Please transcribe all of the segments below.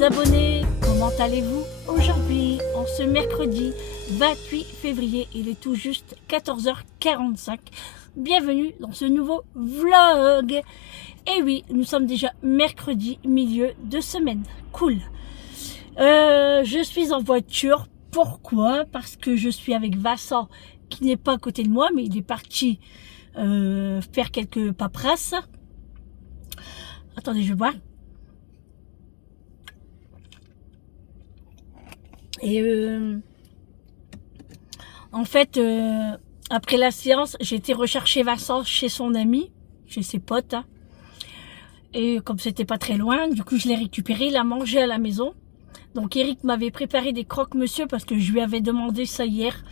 les abonnés, comment allez-vous aujourd'hui en ce mercredi 28 février, il est tout juste 14h45. Bienvenue dans ce nouveau vlog. Et oui, nous sommes déjà mercredi, milieu de semaine. Cool. Je suis en voiture. Pourquoi? Parce que je suis avec Vincent qui n'est pas à côté de moi, mais il est parti faire quelques paperasses. Attendez, je vais boire. Et en fait, après la séance, j'ai été rechercher Vincent chez son ami, chez ses potes. Hein. Et comme c'était pas très loin, du coup je l'ai récupéré, il a mangé à la maison. Donc Eric m'avait préparé des croque-monsieur parce que je lui avais demandé ça hier.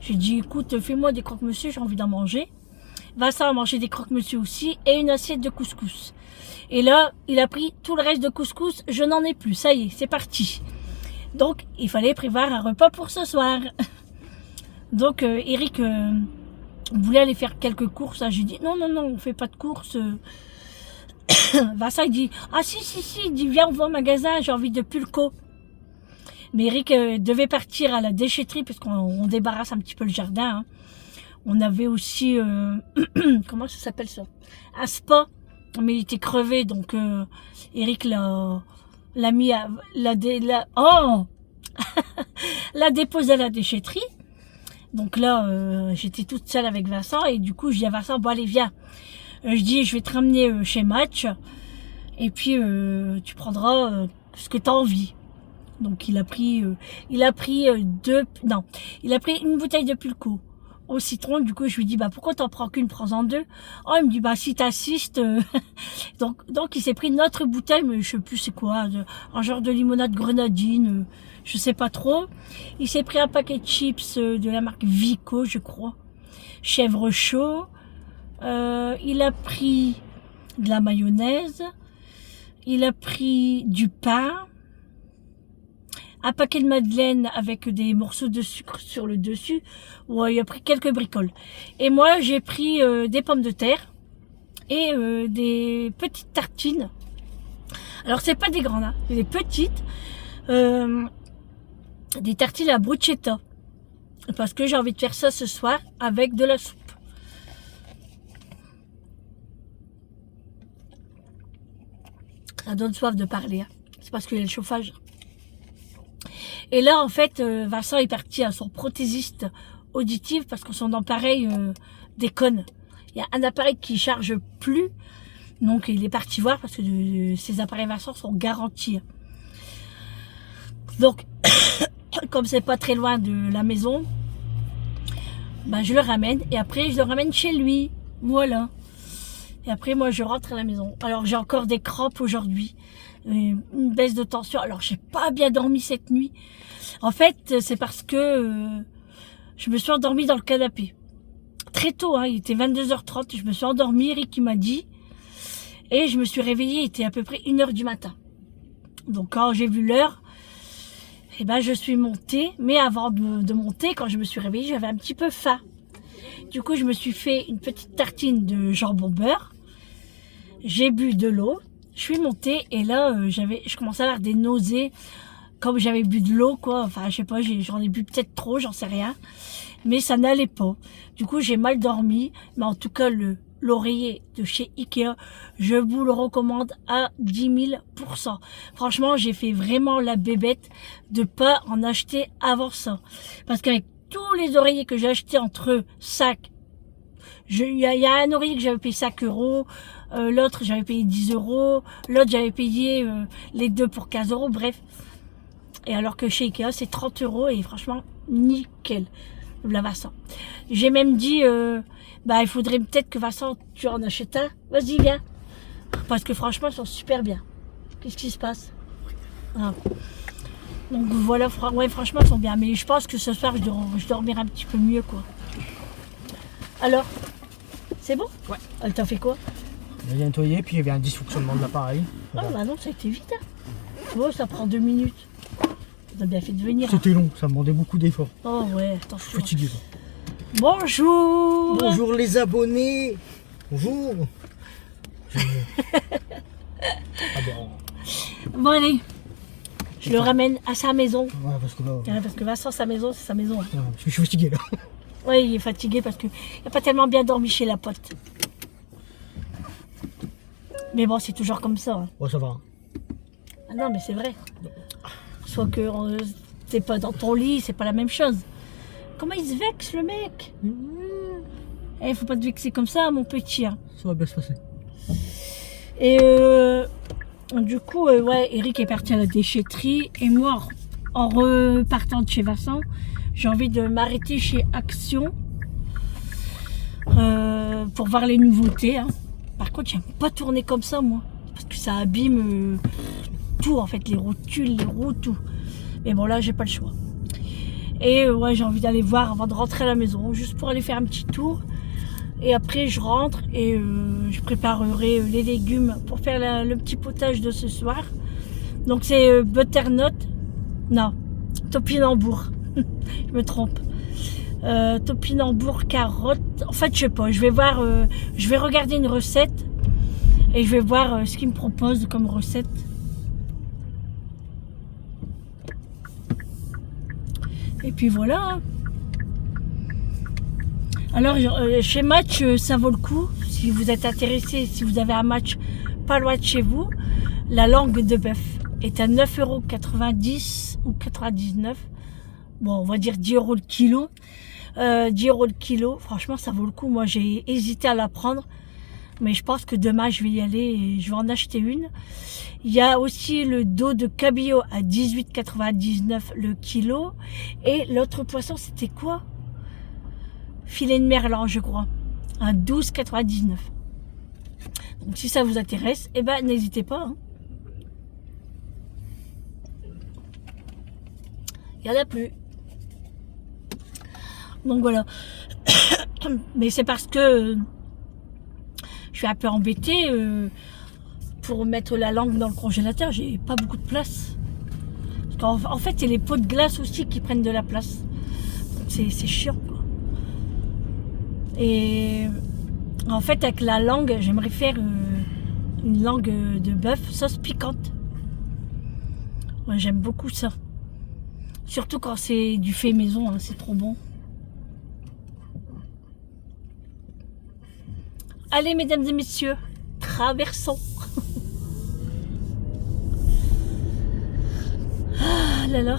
J'ai dit écoute, fais-moi des croque-monsieur, j'ai envie d'en manger. Vincent a mangé des croque-monsieur aussi et une assiette de couscous. Et là, il a pris tout le reste de couscous, je n'en ai plus, ça y est, c'est parti. Donc, il fallait prévoir un repas pour ce soir. Donc, Eric voulait aller faire quelques courses. J'ai dit, non, on ne fait pas de courses. Vincent, il dit, ah si, il dit, viens, on va au magasin, j'ai envie de pulco. Mais Eric devait partir à la déchetterie, parce qu'on débarrasse un petit peu le jardin. Hein. On avait aussi, comment ça s'appelle ça? Un spa, mais il était crevé, donc Eric l'a mis à la dépose à la déchetterie. Donc là, j'étais toute seule avec Vincent et du coup, je dis à Vincent, bon allez, viens. Je dis, je vais te ramener chez Match et puis tu prendras ce que tu as envie. Donc il a pris une bouteille de pulco au citron. Du coup, je lui dis, bah pourquoi t'en prends qu'une, prends-en deux. Oh, il me dit, bah si t'assistes. Donc il s'est pris notre bouteille, mais je sais plus c'est quoi, un genre de limonade grenadine, je sais pas trop. Il s'est pris un paquet de chips de la marque Vico, je crois. Chèvre chaud. Il a pris de la mayonnaise. Il a pris du pain. Un paquet de madeleine avec des morceaux de sucre sur le dessus. Ouais, il a pris quelques bricoles. Et moi, j'ai pris des pommes de terre et des petites tartines. Alors, c'est pas des grandes, hein, c'est des petites. Des tartines à bruschetta. Parce que j'ai envie de faire ça ce soir avec de la soupe. Ça donne soif de parler. Hein. C'est parce qu'il y a le chauffage. Et là, en fait, Vincent est parti à son prothésiste auditif parce que son appareil déconne. Il y a un appareil qui ne charge plus. Donc, il est parti voir parce que ces appareils Vincent sont garantis. Donc, comme c'est pas très loin de la maison, ben, je le ramène. Et après, je le ramène chez lui. Voilà. Et après, moi, je rentre à la maison. Alors, j'ai encore des crampes aujourd'hui. Une baisse de tension. Alors, j'ai pas bien dormi cette nuit. En fait, c'est parce que je me suis endormie dans le canapé. Très tôt, hein, il était 22h30. Je me suis endormie, Eric m'a dit. Et je me suis réveillée, il était à peu près 1h du matin. Donc, quand j'ai vu l'heure, eh ben, je suis montée. Mais avant de monter, quand je me suis réveillée, j'avais un petit peu faim. Du coup, je me suis fait une petite tartine de jambon beurre. J'ai bu de l'eau. Je suis montée et là, je commençais à avoir des nausées. Comme j'avais bu de l'eau, quoi. Enfin, je sais pas, j'en ai bu peut-être trop, j'en sais rien. Mais ça n'allait pas. Du coup, j'ai mal dormi. Mais en tout cas, l'oreiller de chez Ikea, je vous le recommande à 10 000%. Franchement, j'ai fait vraiment la bébête de pas en acheter avant ça. Parce qu'avec tous les oreillers que j'ai achetés entre sacs, il y a un oreiller que j'avais payé 5 €. L'autre, j'avais payé 10 €. L'autre, j'avais payé les deux pour 15 €. Bref. Et alors que chez Ikea, c'est 30 € et franchement, nickel. La Vincent. J'ai même dit, bah, il faudrait peut-être que Vincent, tu en achètes un. Vas-y, viens. Parce que franchement, ils sont super bien. Qu'est-ce qui se passe? Ah. Donc voilà, ouais, franchement, ils sont bien. Mais je pense que ce soir, je dormirai un petit peu mieux, quoi. Alors, c'est bon? Ouais. Elle t'a fait quoi? Il a nettoyé, puis il y avait un dysfonctionnement de l'appareil. Ah bah non, ça a été vite. Hein. Oh, ça prend 2 minutes. T'as bien fait de venir. C'était long, ça demandait beaucoup d'efforts. Oh ouais, Je attention. suis fatigué. Bonjour. Bonjour les abonnés. Bonjour. Ah bon. Bon allez, Je le ramène à sa maison. Ouais, parce que là. Parce que Vincent, sa maison, c'est sa maison. Parce que je suis fatigué là. Oui, il est fatigué parce qu'il n'a pas tellement bien dormi chez la pote. Mais bon, c'est toujours comme ça. Hein. Ouais, ça va. Ah non, mais c'est vrai. Soit que t'es pas dans ton lit, c'est pas la même chose. Comment il se vexe, le mec? Eh, faut pas te vexer comme ça, mon petit. Hein. Ça va bien se passer. Et du coup, ouais, Eric est parti à la déchetterie. Et moi, en repartant de chez Vincent, j'ai envie de m'arrêter chez Action pour voir les nouveautés. Hein. Par contre, j'aime pas tourner comme ça, moi. Parce que ça abîme tout, en fait, les rotules, les roues, tout. Mais bon, là, j'ai pas le choix. Et ouais, j'ai envie d'aller voir avant de rentrer à la maison, juste pour aller faire un petit tour. Et après, je rentre et je préparerai les légumes pour faire le petit potage de ce soir. Donc, c'est butternut. Non, topinambour. Je me trompe. Topinambour, carottes. En fait, je sais pas. Je vais voir. Je vais regarder une recette et je vais voir ce qu'il me propose comme recette. Et puis voilà. Hein. Alors, chez Match, ça vaut le coup. Si vous êtes intéressé, si vous avez un match pas loin de chez vous, la langue de bœuf est à 9,90 € ou 99. Bon, on va dire 10 € le kilo. 10 € le kilo. Franchement, ça vaut le coup. Moi, j'ai hésité à la prendre. Mais je pense que demain, je vais y aller et je vais en acheter une. Il y a aussi le dos de cabillaud à 18,99 € le kilo. Et l'autre poisson, c'était quoi? Filet de merlan, je crois. À 12,99 €. Donc, si ça vous intéresse, eh ben, n'hésitez pas. Hein. Il n'y en a plus. Donc, voilà. Mais c'est parce que je suis un peu embêtée pour mettre la langue dans le congélateur. J'ai pas beaucoup de place. Parce qu'en fait, c'est les pots de glace aussi qui prennent de la place. C'est chiant, quoi. Et en fait, avec la langue, j'aimerais faire une langue de bœuf sauce piquante. Ouais, j'aime beaucoup ça. Surtout quand c'est du fait maison, hein, c'est trop bon. Allez, mesdames et messieurs, traversons. Ah là là,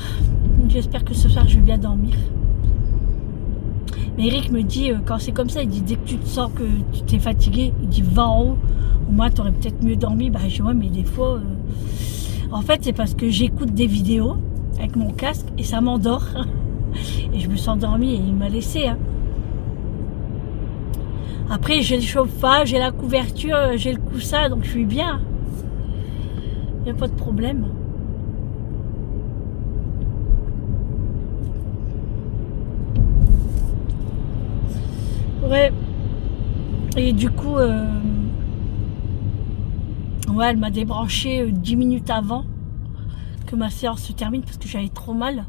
j'espère que ce soir je vais bien dormir. Mais Eric me dit, quand c'est comme ça, il dit dès que tu te sens que tu t'es fatigué, il dit va en haut, au moins tu aurais peut-être mieux dormi. Bah je dis ouais, mais des fois, en fait c'est parce que j'écoute des vidéos avec mon casque et ça m'endort. Et je me suis endormie et il m'a laissé. Hein. Après j'ai le chauffage, j'ai la couverture, j'ai le coussin, donc je suis bien. Il n'y a pas de problème. Ouais. Et du coup, ouais, elle m'a débranché 10 minutes avant que ma séance se termine parce que j'avais trop mal.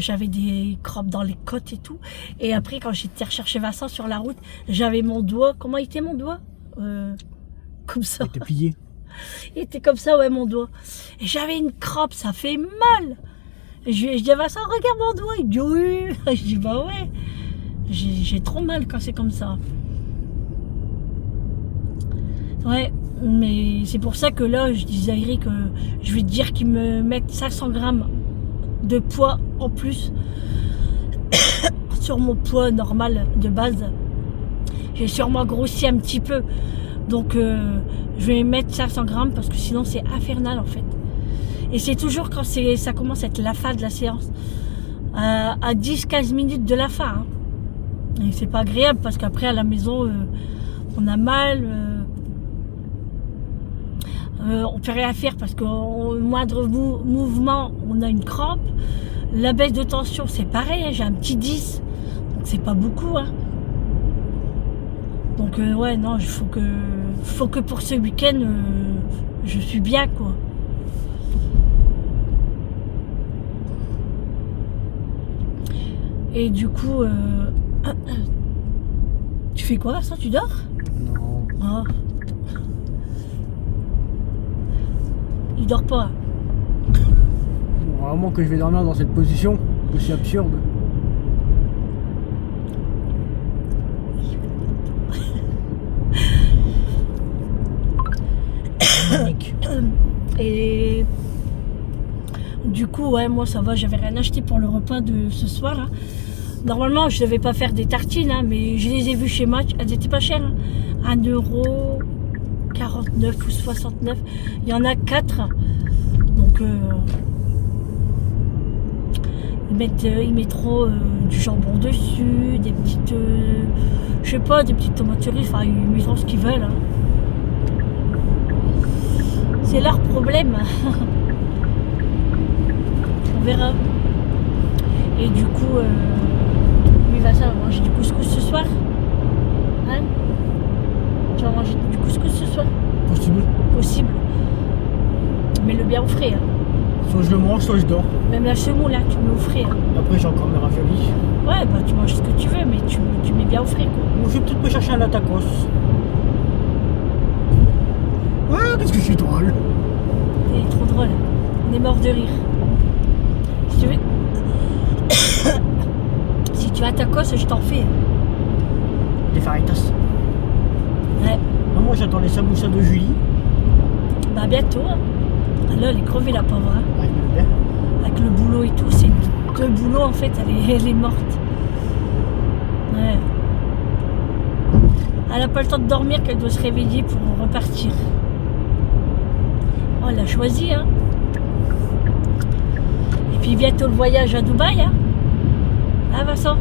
J'avais des crampes dans les côtes et tout. Et après, quand j'étais rechercher Vincent sur la route, j'avais mon doigt. Comment il était mon doigt? Comme ça. Il était plié. Il était comme ça, ouais, mon doigt. Et j'avais une crampe, ça fait mal. Et je dis à Vincent, regarde mon doigt. Il dit oui. Je dis bah ouais. J'ai trop mal quand c'est comme ça. Ouais, mais c'est pour ça que là, je disais à Eric que je vais te dire qu'il me mette 500 grammes de poids en plus sur mon poids normal de base. J'ai sûrement grossi un petit peu. Donc, je vais mettre 500 grammes parce que sinon, c'est infernal en fait. Et c'est toujours quand ça commence à être la fin de la séance. À 10-15 minutes de la fin. Hein. Et c'est pas agréable parce qu'après à la maison on a mal, on peut rien faire parce qu'au moindre mouvement on a une crampe. La baisse de tension c'est pareil, hein, j'ai un petit 10, donc c'est pas beaucoup. Hein. Donc ouais non, il faut que pour ce week-end je suis bien quoi. Et du coup tu fais quoi ça? Tu dors? Non. Oh. Il dort pas. Vraiment que je vais dormir dans cette position aussi absurde. Magnifique. Et du coup, ouais, moi ça va, j'avais rien acheté pour le repas de ce soir là. Normalement, je devais pas faire des tartines, hein, mais je les ai vues chez Match, elles étaient pas chères. Hein. 1,49 € ou 69. Il y en a 4. Donc ils mettront du jambon dessus, des petites, je sais pas, des petites tomates cerises, enfin ils mettront ce qu'ils veulent. Hein. C'est leur problème. On verra. Et du coup, lui va manger du couscous ce soir. Hein? Tu vas manger du couscous ce soir? Possible. Possible. Mais le bien au frais. Hein. Soit je le mange, soit je dors. Même la semoule, là, tu mets au frais. Hein. Après, j'ai encore mes raviolis. Ouais, bah tu manges ce que tu veux, mais tu mets bien au frais, quoi. Bon, je vais peut-être me chercher un tacos. Ouais, qu'est-ce que je suis drôle. Il est trop drôle. On est mort de rire. Si tu veux. Si tu as tacos, je t'en fais. Les faritas. Ouais. Non, moi, j'attends les samoussas de Julie. Bah bientôt. Hein. Ah là, elle est crevée, la pauvre. Hein. Ouais, je me bien. Avec le boulot et tout, c'est 2 boulots en fait, elle est morte. Ouais. Elle n'a pas le temps de dormir qu'elle doit se réveiller pour repartir. Oh, elle a choisi, hein. Et puis bientôt le voyage à Dubaï, hein. Ah Vincent,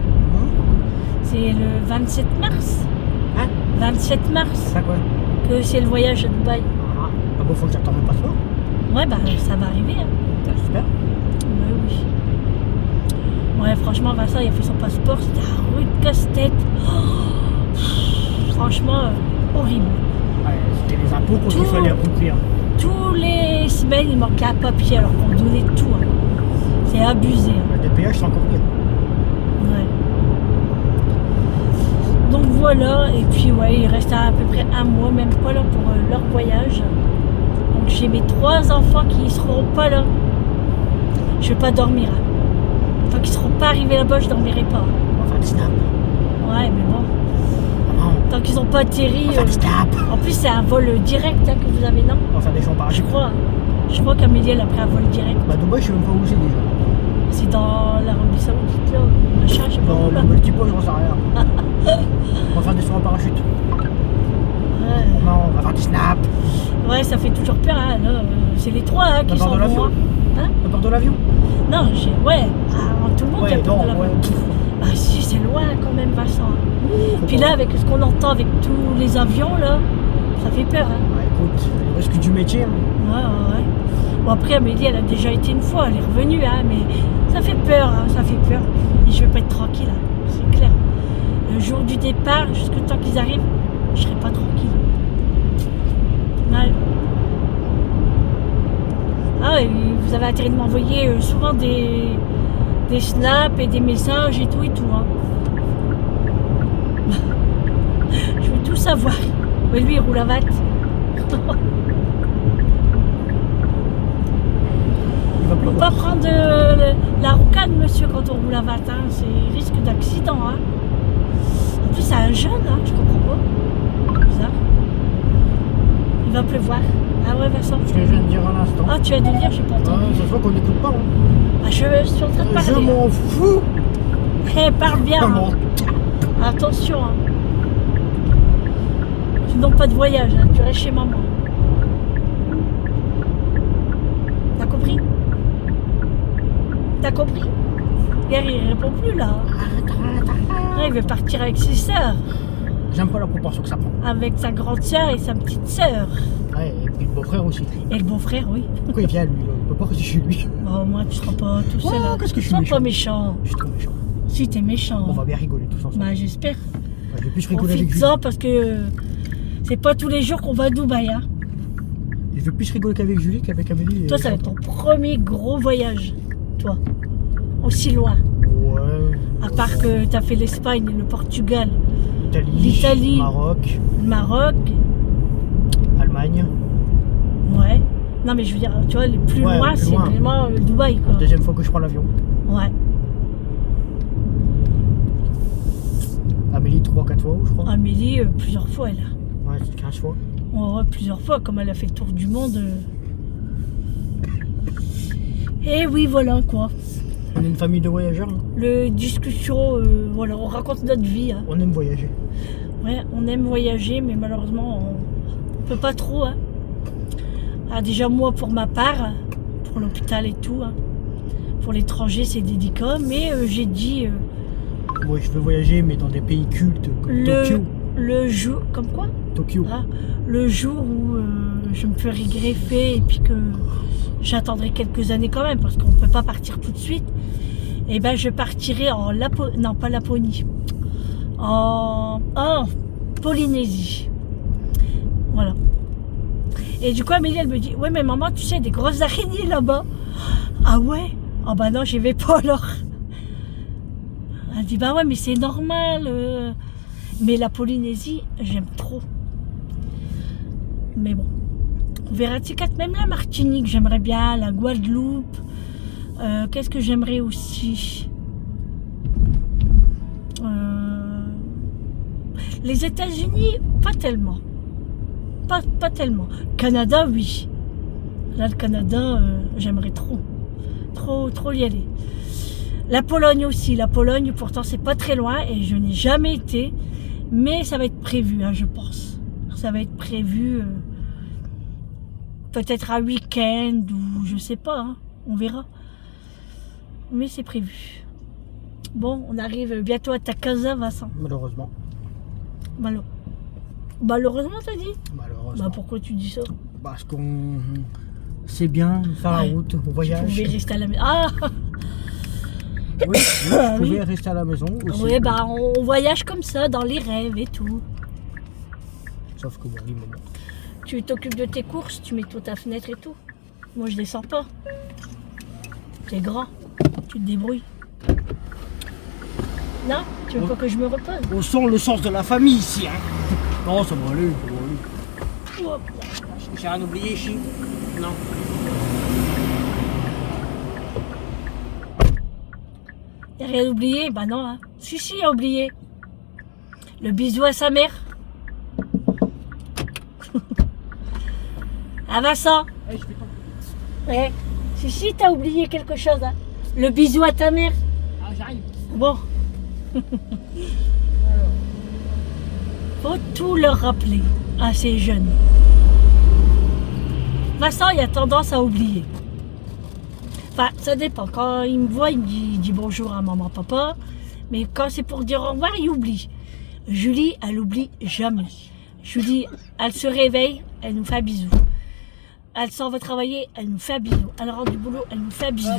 c'est le 27 mars. Hein? 27 mars Ça quoi? que c'est le voyage à Dubaï. Ah bon, faut que j'attende mon passeport. Ouais, bah ça va arriver, hein. Ah, super. Ouais, oui. Ouais, franchement, Vincent, il a fait son passeport, c'était un rude casse-tête. Oh, franchement, horrible. Ouais, c'était les impôts qu'il fallait accomplir. Tous les semaines, il manquait un papier alors qu'on donnait tout. Hein. C'est abusé. Hein. Le DPH, c'est encore pire. Ouais. Donc voilà, et puis ouais, il reste à peu près un mois, même pas là pour leur voyage. Donc j'ai mes 3 enfants qui seront pas là. Je vais pas dormir. Hein. Tant qu'ils seront pas arrivés là-bas, je dormirai pas. On va faire des snaps. Ouais, mais bon. Maman, Tant qu'ils ont pas atterri. on va faire des snaps. En plus, c'est un vol direct hein, que vous avez, non? On va faire des champs Je parachute. crois. Je crois qu'Amélie, elle a pris un vol direct. Bah, Dubaï, je sais même pas où c'est déjà. C'est dans l'Arabie Saoudite, là, machin, je sais pas Dans où, là. le multipo, j'en sais rien. On va faire des sauts en parachute. Ouais. Non, on va faire des snaps. Ouais, ça fait toujours peur, hein, là. C'est les 3 hein, qui T'as peur sont de l'avion? bons, hein. T'as peur de l'avion? Non, ouais. Ah, tout le monde a Ouais, peur non, de l'avion. ouais. Ah si, c'est loin quand même, Vincent. Puis là, avec ce qu'on entend avec tous les avions, là, ça fait peur, hein. Ouais, écoute, le risque du métier. Hein. Ouais. Bon, après, Amélie, elle a déjà été une fois, elle est revenue, hein, mais ça fait peur, hein, ça fait peur. Et je vais pas être tranquille, hein, c'est clair. Le jour du départ, jusqu'au temps qu'ils arrivent, je serai pas tranquille. Ouais. Ah, et vous avez intérêt de m'envoyer souvent des snaps et des messages et tout. Hein. Je veux tout savoir. Oui, lui, il roule à vatte. Il va Faut pleuvoir. pas prendre la rocade, monsieur, quand on roule à vatte. Hein. C'est risque d'accident. Hein. En plus, c'est un jeune, hein. Je comprends pas. Bizarre. Il va pleuvoir. Ah ouais, Vincent. Ce que je viens de dire à l'instant. Ah, tu as dû le dire, j'ai pas entendu. Ça se voit qu'on n'écoute pas. Hein. Ah, je suis en train de parler. Je m'en fous. Eh, parle bien. Hein. Comment? Attention. Hein. Tu n'as pas de voyage, hein. Tu restes chez maman. T'as compris? T'as compris? Gary, il répond plus là. Ah, il veut partir avec ses sœurs. J'aime pas la proportion que ça prend. Avec sa grande sœur et sa petite sœur. Ouais, et puis le beau-frère aussi. Et le beau-frère, oui. Pourquoi il vient lui là? Il peut pas rester chez lui. Bon, au moins, tu seras pas tout seul. Ouais, hein. qu'est-ce que je suis Sois méchant. pas méchant. Je suis trop méchant. Si, t'es méchant. On va bien rigoler tous ensemble. Bah, j'espère. Ouais, je vais plus rigoler avec Julie. Profites-en parce que c'est pas tous les jours qu'on va à Dubaï. Hein. Je vais plus rigoler qu'avec Julie qu'avec Amélie. Toi, ça va être ton premier gros voyage. Toi. Aussi loin. Ouais. À part que t'as fait l'Espagne et le Portugal, L'Italie. l'Italie. Maroc. le Maroc. Allemagne. Ouais. Non, mais je veux dire, tu vois, le plus Ouais, loin, le plus c'est loin. vraiment Dubaï, quoi. Deuxième fois que je prends l'avion. Ouais. Amélie 3-4 fois, je crois. Amélie, plusieurs fois, elle. Ouais, c'est 15 fois. Ouais, plusieurs fois, comme elle a fait le tour du monde. Et oui, voilà, quoi. On est une famille de voyageurs. Hein. Le discussion, voilà, on raconte notre vie. Hein. On aime voyager. Ouais, on aime voyager, mais malheureusement, on peut pas trop. Hein. Ah, déjà, moi, pour ma part, pour l'hôpital et tout, hein. Pour l'étranger, c'est délicat. Mais j'ai dit Moi, je veux voyager, mais dans des pays cultes comme Tokyo. le jour. Comme quoi Tokyo. hein, le jour où je me ferai greffer et puis que j'attendrai quelques années quand même, parce qu'on ne peut pas partir tout de suite. Et ben, je partirai en Laponie. Non, pas Laponie. En Polynésie. Voilà. Et du coup, Amélie, elle me dit, ouais, mais maman, tu sais, il y a des grosses araignées là-bas. Ah ouais? Ah bah non, j'y vais pas alors. Elle dit, bah ouais, mais c'est normal. Mais la Polynésie, j'aime trop. Mais bon, on verra. Tu sais, même la Martinique, j'aimerais bien. La Guadeloupe. Qu'est-ce que j'aimerais aussi? Les États-Unis, pas tellement. Pas tellement. Canada, oui. Là, le Canada, j'aimerais trop. Trop y aller. La Pologne aussi. La Pologne, pourtant, c'est pas très loin et je n'ai jamais été. Mais ça va être prévu, hein, je pense. Ça va être prévu peut-être un week-end ou je sais pas. Hein, on verra. Mais c'est prévu. Bon, on arrive bientôt à ta casa, Vincent. Malheureusement. Malheureusement, t'as dit? Malheureusement. Bah, pourquoi tu dis ça? Parce qu'on c'est bien faire la Ouais. route, on Tu voyage. pouvais rester à la maison. Ah Oui, je pouvais rester à la maison aussi. oui, bah on voyage comme ça, dans les rêves et tout. Sauf que bon, il me manque. Tu t'occupes de tes courses, tu mets toute ta fenêtre et tout. Moi, je descends pas. T'es grand, tu te débrouilles. Non? Tu veux pas que je me repose? On sent le sens de la famille ici, hein. Non, ça va aller, ça va aller. Hop. J'ai rien oublié ici. Non. Y'a rien oublié? Bah non, hein. Si, y a oublié. Le bisou à sa mère. Ah, Vincent? Hey, je fais ton... Ouais. Si, t'as oublié quelque chose, hein. Le bisou à ta mère. Ah, j'arrive. Bon. Faut tout leur rappeler à ces jeunes. Vincent, il a tendance à oublier. Enfin, ça dépend. Quand il me voit, il me dit bonjour à maman, papa. Mais quand c'est pour dire au revoir, il oublie. Julie, elle oublie jamais. Julie, elle se réveille, elle nous fait un bisou. Elle s'en va travailler, elle nous fait un bisou. Elle rentre du boulot, elle nous fait un bisou.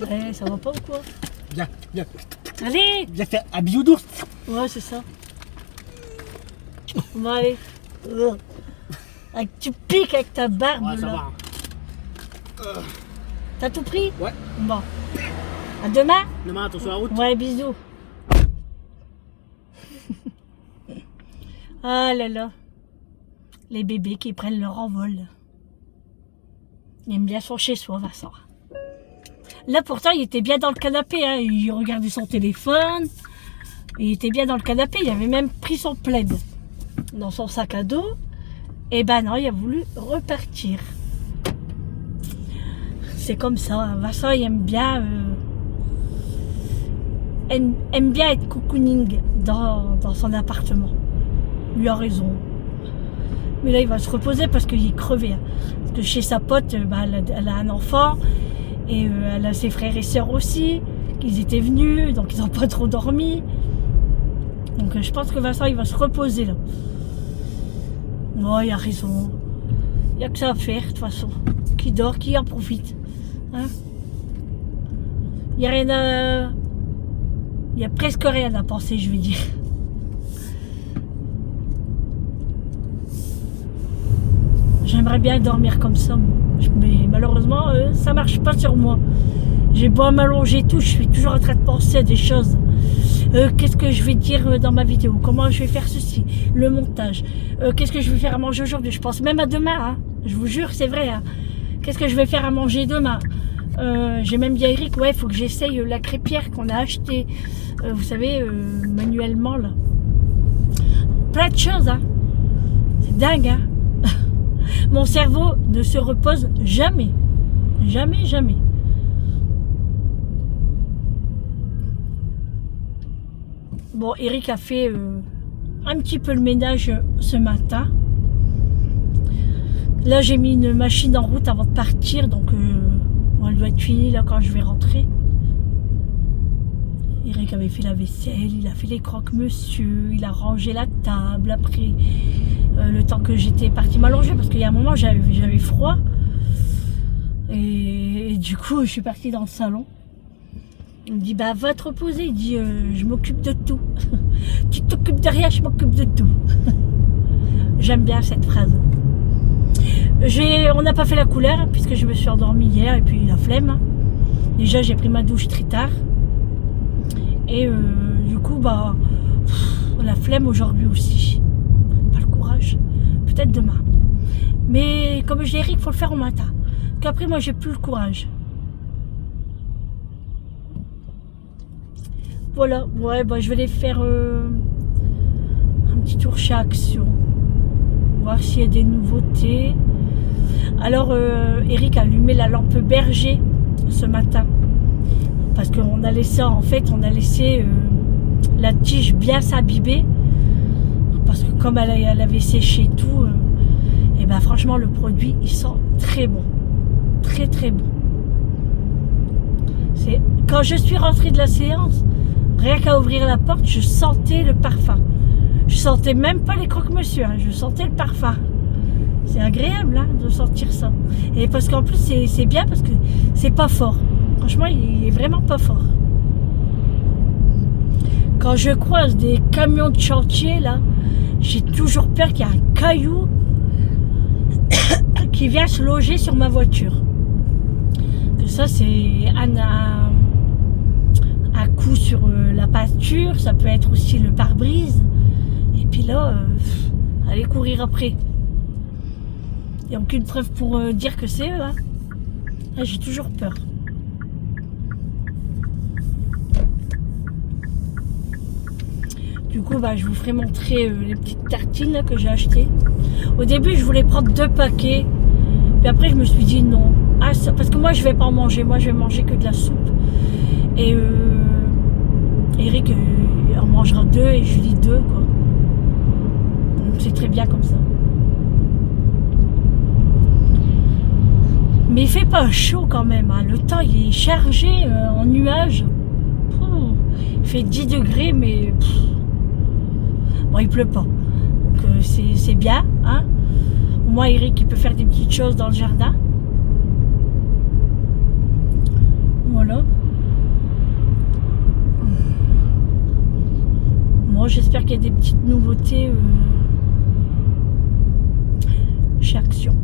Ouais, ça va pas ou quoi? Viens, viens. Allez! Viens faire un bisou d'ours. Ouais, c'est ça. Bon, allez. Tu piques avec ta barbe Ouais, ça là. va. T'as tout pris? Ouais. Bon. À demain? Demain, attention à la route. Ouais, bisous. Ah là là. Les bébés qui prennent leur envol. Il aime bien son chez-soi, Vincent. Là, pourtant, il était bien dans le canapé. Hein. Il regardait son téléphone. Il était bien dans le canapé. Il avait même pris son plaid dans son sac à dos. Et ben non, il a voulu repartir. C'est comme ça. Hein. Vincent, il aime bien... aime bien être cocooning dans son appartement. Il a raison. Mais là, il va se reposer parce qu'il est crevé. Hein. Parce que chez sa pote, elle a un enfant. Et elle a ses frères et sœurs aussi. Ils étaient venus, donc ils n'ont pas trop dormi. Donc je pense que Vincent, il va se reposer là. Oh, il a raison. Il n'y a que ça à faire, de toute façon. Qui dort, qui en profite. Hein? Il n'y a rien à... Il n'y a presque rien à penser, je veux dire. J'aimerais bien dormir comme ça, moi. Mais malheureusement, ça marche pas sur moi. J'ai beau m'allonger et tout, je suis toujours en train de penser à des choses. qu'est-ce que je vais dire dans ma vidéo, comment je vais faire ceci, le montage, qu'est-ce que je vais faire à manger aujourd'hui, je pense même à demain, hein. Je vous jure, c'est vrai, hein. Qu'est-ce que je vais faire à manger demain. J'ai même dit à Eric, ouais, il faut que j'essaye la crêpière qu'on a achetée, vous savez, manuellement, là. Plein de choses, hein. C'est dingue, hein. Mon cerveau ne se repose jamais. Jamais, jamais. Bon, Eric a fait un petit peu le ménage ce matin. Là, j'ai mis une machine en route avant de partir, donc elle doit être finie là quand je vais rentrer. Eric avait fait la vaisselle, il a fait les croque-monsieur, il a rangé la table après le temps que j'étais partie m'allonger parce qu'il y a un moment j'avais froid et du coup je suis partie dans le salon. Il me dit bah va te reposer, il dit je m'occupe de tout. Tu t'occupes de rien, je m'occupe de tout. J'aime bien cette phrase. On n'a pas fait la couleur puisque je me suis endormie hier et puis la flemme. Déjà j'ai pris ma douche très tard. Et du coup, bah, la flemme aujourd'hui aussi. Pas le courage. Peut-être demain. Mais comme je l'ai dit, il faut le faire au matin. Qu'après, moi, j'ai plus le courage. Voilà. Ouais, bah, je vais aller faire un petit tour chez Action. Voir s'il y a des nouveautés. Alors, Eric a allumé la lampe berger ce matin. Parce qu'on a laissé, en fait, la tige bien s'abîmer. Parce que comme elle avait séché tout, et ben franchement, le produit, il sent très bon. Très, très bon. Quand je suis rentrée de la séance, rien qu'à ouvrir la porte, je sentais le parfum. Je sentais même pas les croque-monsieur, hein, je sentais le parfum. C'est agréable hein, de sentir ça. Et parce qu'en plus, c'est bien parce que c'est pas fort. Franchement, il est vraiment pas fort. Quand je croise des camions de chantier, là, j'ai toujours peur qu'il y ait un caillou qui vient se loger sur ma voiture. Que ça, c'est un coup sur la peinture, ça peut être aussi le pare-brise. Et puis là, allez courir après. Il n'y a aucune preuve pour dire que c'est eux. Hein. Là, j'ai toujours peur. Du coup, bah, je vous ferai montrer les petites tartines là, que j'ai achetées. Au début, je voulais prendre 2 paquets. Puis après, je me suis dit non. Ah, ça, parce que moi, je vais pas en manger. Moi, je vais manger que de la soupe. Et Eric en mangera 2 et Julie 2. Quoi. Donc, c'est très bien comme ça. Mais il fait pas chaud quand même. Hein. Le temps, il est chargé en nuages. Il fait 10 degrés, mais... Bon, il pleut pas. Donc c'est bien. Hein. Au moins, Eric, il peut faire des petites choses dans le jardin. Voilà. Moi, j'espère qu'il y a des petites nouveautés chez Action.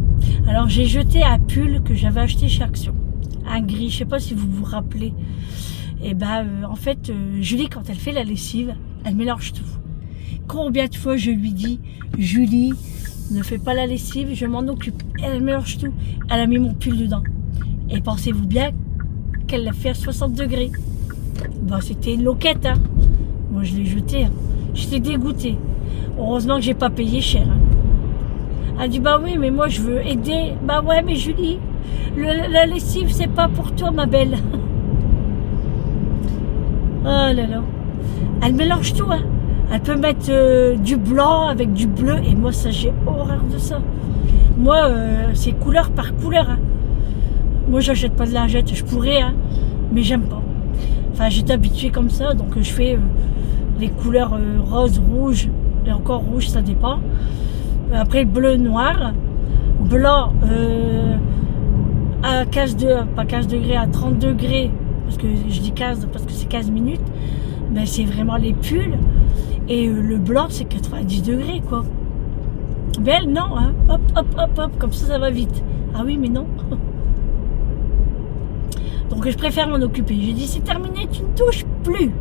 Alors, j'ai jeté un pull que j'avais acheté chez Action. Un gris, je sais pas si vous vous rappelez. Et ben, en fait, Julie, quand elle fait la lessive, elle mélange tout. Combien de fois je lui dis, Julie, ne fais pas la lessive, je m'en occupe. Elle mélange tout. Elle a mis mon pull dedans. Et pensez-vous bien qu'elle l'a fait à 60 degrés. Ben, c'était une loquette. Hein. Moi, je l'ai jeté. Hein. J'étais dégoûtée. Heureusement que j'ai pas payé cher. Hein. Elle dit, bah oui, mais moi, je veux aider. Bah ouais, mais Julie, la lessive, c'est pas pour toi, ma belle. Oh là là. Elle mélange tout, hein. Elle peut mettre du blanc avec du bleu. Et moi, ça, j'ai horreur de ça. Moi, c'est couleur par couleur. Hein. Moi, j'achète pas de lingettes. Je pourrais, hein, mais j'aime pas. Enfin, j'étais habituée comme ça. Donc, je fais les couleurs rose, rouge. Et encore rouge, ça dépend. Après, bleu, noir. Blanc à 15 degrés, pas 15 degrés, à 30 degrés. Parce que je dis 15 parce que c'est 15 minutes. Ben, c'est vraiment les pulls. Et le blanc, c'est 90 degrés, quoi. Ben, elle, non, hein. Hop, hop, hop, hop, comme ça va vite. Ah oui, mais non. Donc, je préfère m'en occuper. J'ai dit, c'est terminé, tu ne touches plus.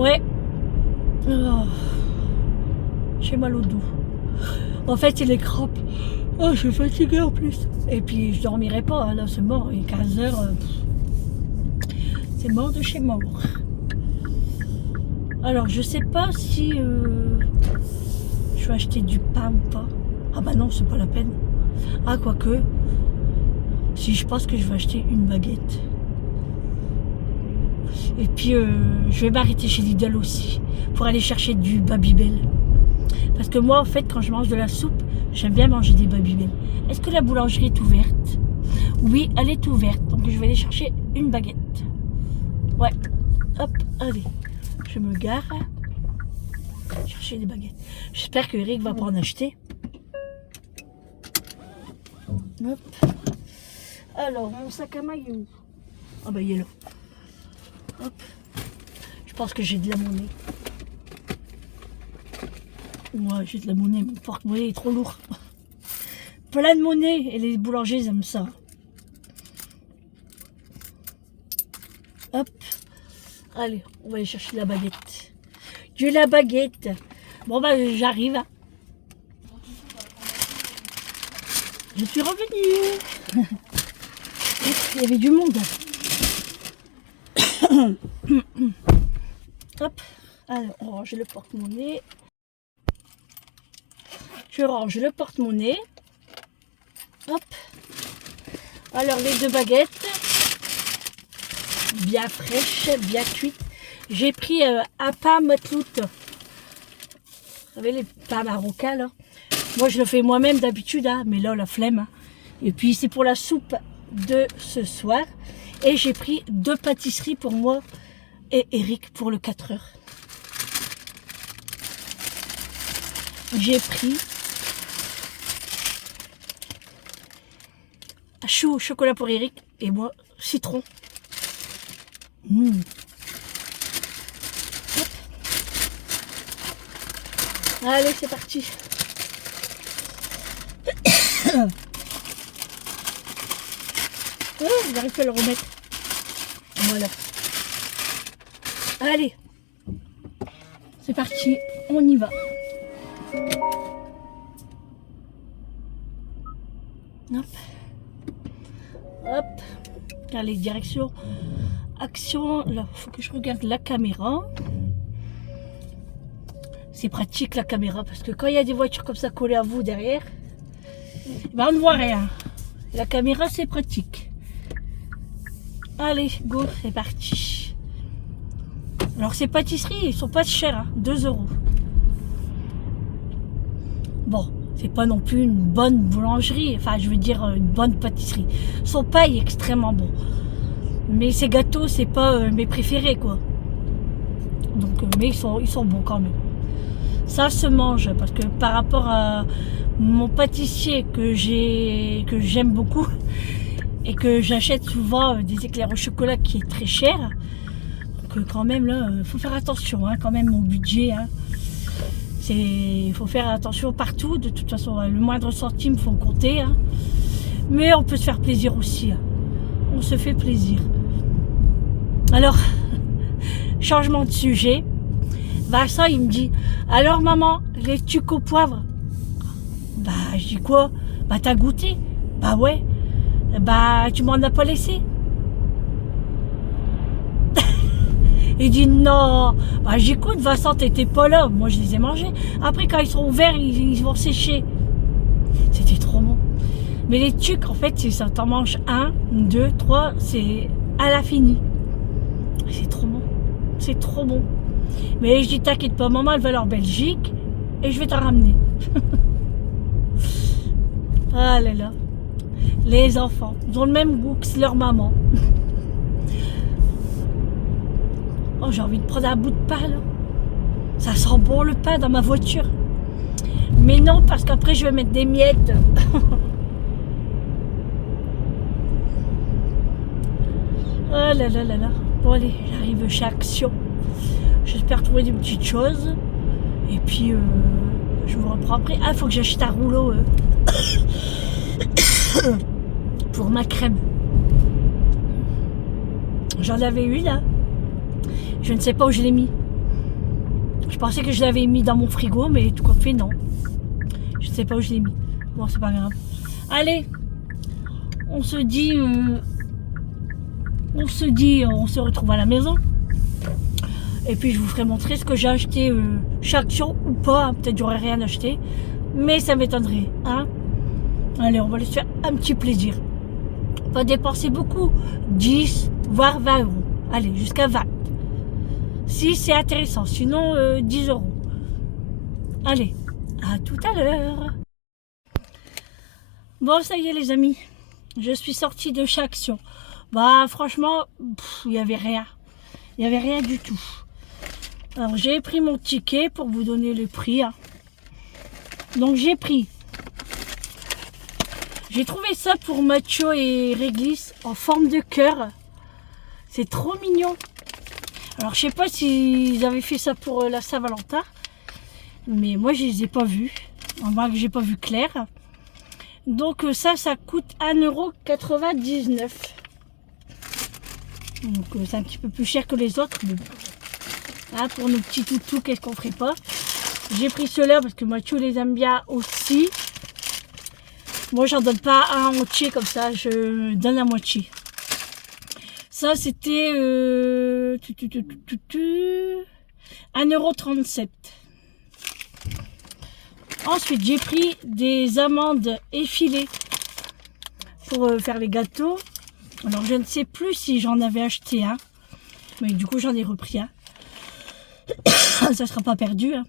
Ouais. Oh. J'ai mal au dos. En fait, c'est les crampes. Oh, je suis fatiguée en plus. Et puis, je dormirai pas. Hein. Là, c'est mort. Il est 15h. C'est mort de chez mort. Alors, je sais pas si je vais acheter du pain ou pas. Ah bah non, c'est pas la peine. Ah, quoique. Si, je pense que je vais acheter une baguette. Et puis, je vais m'arrêter chez Lidl aussi. Pour aller chercher du Babybel. Parce que moi, en fait, quand je mange de la soupe, j'aime bien manger des Babybel. Est-ce que la boulangerie est ouverte? Oui, elle est ouverte. Donc, je vais aller chercher une baguette. Ouais. Hop, allez. Je me gare. Chercher des baguettes. J'espère que Eric va pas en acheter. Hop. Alors, mon sac à main, il est où? Ah bah, il est là. Hop. Je pense que j'ai de la monnaie. Ouais, j'ai de la monnaie. Mon porte-monnaie est trop lourd. Plein de monnaie. Et les boulangers, ils aiment ça. Hop. Allez, on va aller chercher la baguette. J'ai la baguette. Bon, bah, j'arrive. Je suis revenue. Il y avait du monde. Hop. Alors, on range le porte-monnaie. Je range le porte-monnaie. Hop. Alors, les deux baguettes. Bien fraîches, bien cuites. J'ai pris un pain matlout. Vous savez, les pains marocains, là. Moi, je le fais moi-même d'habitude, hein, mais là, la flemme. Hein. Et puis, c'est pour la soupe de ce soir. Et j'ai pris 2 pâtisseries pour moi et Eric pour le 4 heures. J'ai pris chou au chocolat pour Eric et moi, citron. Allez, c'est parti. Oh, j'arrive pas à le remettre. Voilà. Allez. C'est parti. On y va. Hop. Hop. Allez, direction. Action. Là, faut que je regarde la caméra. C'est pratique la caméra parce que quand il y a des voitures comme ça collées à vous derrière, ben on ne voit rien. La caméra, c'est pratique. Allez, go, c'est parti. Alors ces pâtisseries, ils sont pas chers, hein, 2 €. Bon, c'est pas non plus une bonne boulangerie, enfin je veux dire une bonne pâtisserie. Son pain est extrêmement bon. Mais ces gâteaux, c'est pas mes préférés quoi. Donc, mais ils sont bons quand même. Ça se mange parce que par rapport à mon pâtissier que j'aime beaucoup et que j'achète souvent des éclairs au chocolat qui est très cher. Donc quand même là, faut faire attention hein, quand même mon budget. Hein. Il faut faire attention partout. De toute façon, le moindre centime faut compter. Hein. Mais on peut se faire plaisir aussi. Hein. On se fait plaisir. Alors, changement de sujet. Vincent, il me dit, alors maman, les tucs au poivre. Bah, je dis quoi? Bah, t'as goûté? Bah ouais. Bah, tu m'en as pas laissé. Il dit non. Bah, j'écoute, Vincent, t'étais pas là. Moi, je les ai mangés. Après, quand ils sont ouverts, ils vont sécher. C'était trop bon. Mais les tucs, en fait, c'est ça. T'en manges 1, 2, 3, c'est à l'infini. C'est trop bon. C'est trop bon. Mais je dis, t'inquiète pas, maman, elle va leur Belgique et je vais t'en ramener. Ah là là. Les enfants, ils ont le même goût que leur maman. Oh, j'ai envie de prendre un bout de pain là. Ça sent bon le pain dans ma voiture. Mais non, parce qu'après je vais mettre des miettes. Oh là là là là. Bon allez, j'arrive chez Action. J'espère trouver des petites choses. Et puis je vous reprends après. Ah, il faut que j'achète un rouleau pour ma crème. J'en avais une là. Je ne sais pas où je l'ai mis. pensais que je l'avais mis dans mon frigo, mais tout compte fait, non. Je sais pas où je l'ai mis. Bon, c'est pas grave. Allez, on se dit, on se retrouve à la maison. Et puis je vous ferai montrer ce que j'ai acheté chaque jour ou pas. Hein. Peut-être j'aurais rien acheté, mais ça m'étonnerait. Hein. Allez, on va se faire un petit plaisir. Pas dépenser beaucoup, 10 voire 20 euros. Allez, jusqu'à 20. Si c'est intéressant, sinon 10 euros. Allez, à tout à l'heure. Bon, ça y est les amis, je suis sortie de chez Action. Bah franchement, il n'y avait rien. Il n'y avait rien du tout. Alors j'ai pris mon ticket pour vous donner le prix. Hein. Donc j'ai trouvé ça pour Macho et Réglisse en forme de cœur. C'est trop mignon. Alors je sais pas s'ils avaient fait ça pour la Saint-Valentin. Mais moi je les ai pas vus. En moins que j'ai pas vu clair. Donc ça coûte 1,99 €. Donc c'est un petit peu plus cher que les autres. Mais bon. Hein, pour nos petits toutous, qu'est-ce qu'on ferait pas? J'ai pris ceux-là parce que Mathieu les aime bien aussi. Moi j'en donne pas un entier comme ça, je donne la moitié. Ça c'était 1,37 €. Ensuite j'ai pris des amandes effilées pour faire les gâteaux. Alors je ne sais plus si j'en avais acheté un, mais du coup j'en ai repris un. Ça ne sera pas perdu. Hein.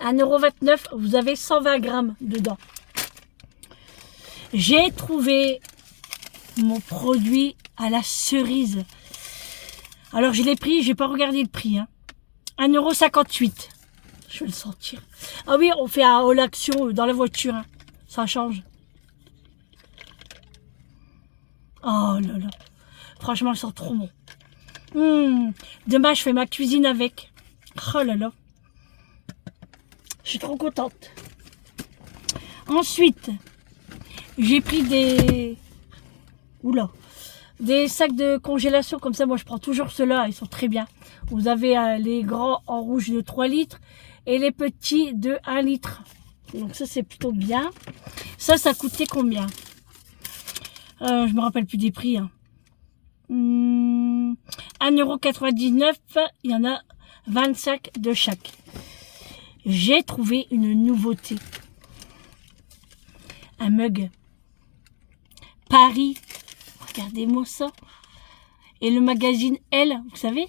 1,29 €, vous avez 120 grammes dedans. J'ai trouvé mon produit à la cerise. Alors je l'ai pris, j'ai pas regardé le prix. Hein. 1,58 €. Je vais le sentir. Ah oui, on fait un haul action dans la voiture. Hein. Ça change. Oh là là. Franchement, ça sent trop bon. Demain, je fais ma cuisine avec. Oh là là. Je suis trop contente. Ensuite, j'ai pris des sacs de congélation. Comme ça, moi, je prends toujours ceux-là. Ils sont très bien. Vous avez les grands en rouge de 3 litres et les petits de 1 litre. Donc ça, c'est plutôt bien. Ça coûtait combien? Je me rappelle plus des prix. Hein. 1,99 €. Il y en a 25 de chaque. J'ai trouvé une nouveauté. Un mug. Paris. Regardez-moi ça. Et le magazine Elle, vous savez.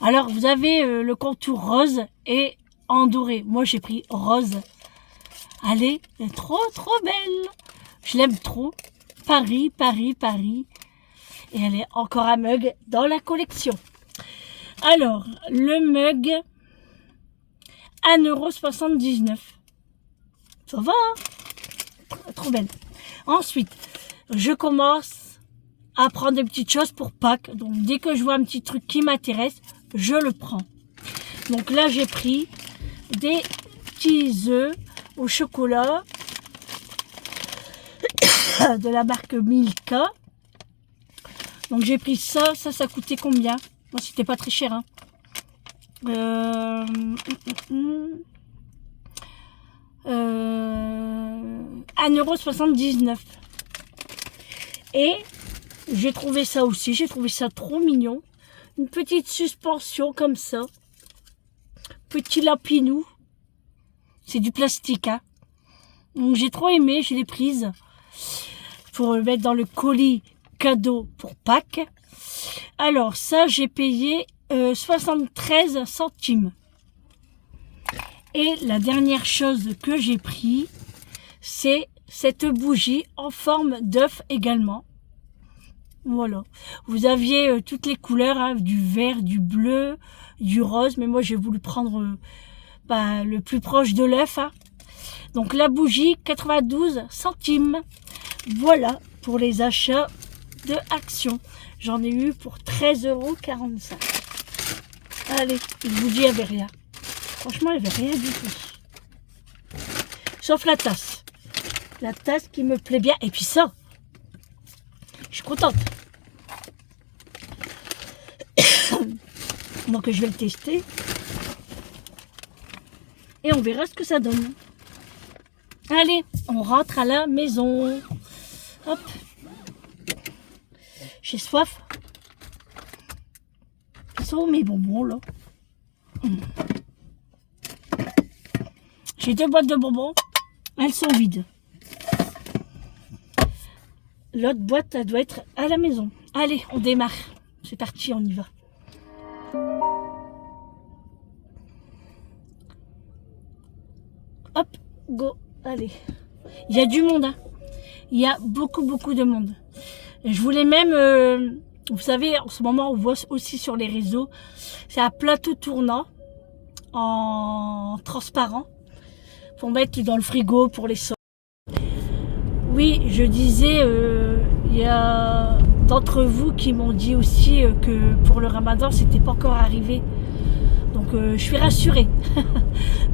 Alors, vous avez le contour rose et en doré. Moi, j'ai pris rose. Allez, elle est trop, trop belle. Je l'aime trop. Paris, Paris, Paris. Et elle est encore un mug dans la collection. Alors, le mug, 1,79 €. Ça va, hein? Trop belle. Ensuite, je commence à prendre des petites choses pour Pâques. Donc, dès que je vois un petit truc qui m'intéresse, je le prends. Donc là, j'ai pris des petits œufs au chocolat de la marque Milka. Donc j'ai pris ça coûtait combien? Moi c'était pas très cher. Hein. 1,79 €. Et j'ai trouvé ça aussi, j'ai trouvé ça trop mignon. Une petite suspension comme ça. Petit lapinou. C'est du plastique. Hein. Donc j'ai trop aimé, je l'ai prise. Pour le mettre dans le colis cadeau pour Pâques. Alors ça j'ai payé 73 centimes. Et la dernière chose que j'ai pris, c'est cette bougie en forme d'œuf également. Voilà. Vous aviez toutes les couleurs, hein, du vert, du bleu, du rose, mais moi j'ai voulu prendre le plus proche de l'œuf. Hein. Donc la bougie, 92 centimes. Voilà pour les achats de Action. J'en ai eu pour 13,45 €. Allez, une bougie, il n'y avait rien. Franchement, il n'y avait rien du tout. Sauf la tasse. La tasse qui me plaît bien. Et puis ça, je suis contente. Donc je vais le tester. et on verra ce que ça donne. Allez, on rentre à la maison. Hop. J'ai soif. Ils sont où mes bonbons là? J'ai 2 boîtes de bonbons. Elles sont vides. L'autre boîte, elle doit être à la maison. Allez, on démarre. C'est parti, on y va. Hop, go. Allez. Il y a du monde. Hein. Il y a beaucoup de monde. Et je voulais même... vous savez, en ce moment, on voit aussi sur les réseaux, c'est un plateau tournant en transparent pour mettre dans le frigo pour les sorts. Oui, je disais, il y a d'entre vous qui m'ont dit aussi que pour le ramadan, c'était pas encore arrivé. Donc je suis rassurée.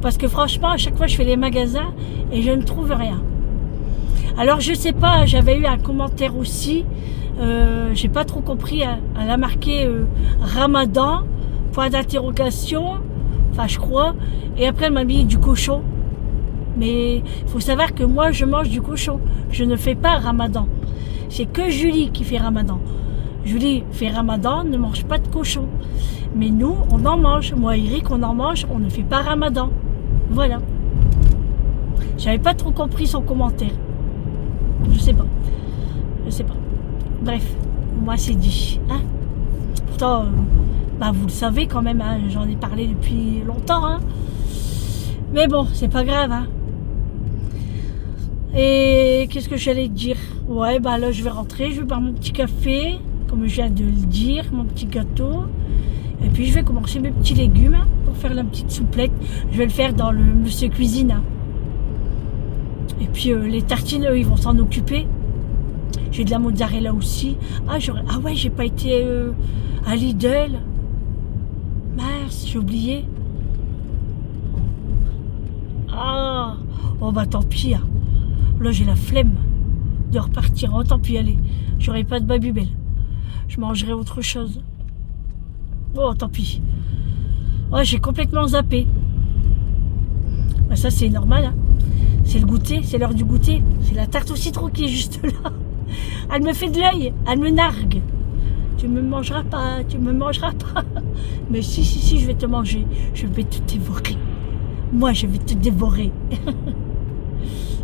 Parce que franchement, à chaque fois, je fais les magasins et je ne trouve rien. Alors, je sais pas, j'avais eu un commentaire aussi. J'ai pas trop compris. Elle a marqué Ramadan, point d'interrogation. Enfin, je crois. Et après, elle m'a mis du cochon. Mais il faut savoir que moi, je mange du cochon. Je ne fais pas Ramadan. C'est que Julie qui fait Ramadan. Julie fait Ramadan, ne mange pas de cochon. Mais nous, on en mange. Moi et Eric, on en mange. On ne fait pas Ramadan. Voilà. J'avais pas trop compris son commentaire. Je sais pas. Je sais pas. Bref, moi c'est dit. Hein. Pourtant, bah, vous le savez quand même. Hein, j'en ai parlé depuis longtemps. Hein. Mais bon, c'est pas grave. Hein. Et qu'est-ce que j'allais dire? Ouais, bah là je vais rentrer, je vais boire mon petit café, comme je viens de le dire, mon petit gâteau. Et puis je vais commencer mes petits légumes pour faire la petite souplette. Je vais le faire dans le Monsieur Cuisine. Hein. Et puis les tartines, eux, ils vont s'en occuper. J'ai de la mozzarella aussi. Ah ouais, j'ai pas été à Lidl. Mince, j'ai oublié. Ah, oh bah tant pis. Hein. Là, j'ai la flemme de repartir. Oh, tant pis, allez. J'aurai pas de Babybel. Je mangerai autre chose. Oh, tant pis. Oh, j'ai complètement zappé. Bah, ça, c'est normal. Hein. C'est le goûter, c'est l'heure du goûter. C'est la tarte au citron qui est juste là. Elle me fait de l'œil, elle me nargue. Tu me mangeras pas, tu me mangeras pas. Mais si, je vais te manger. Je vais te dévorer. Moi, je vais te dévorer.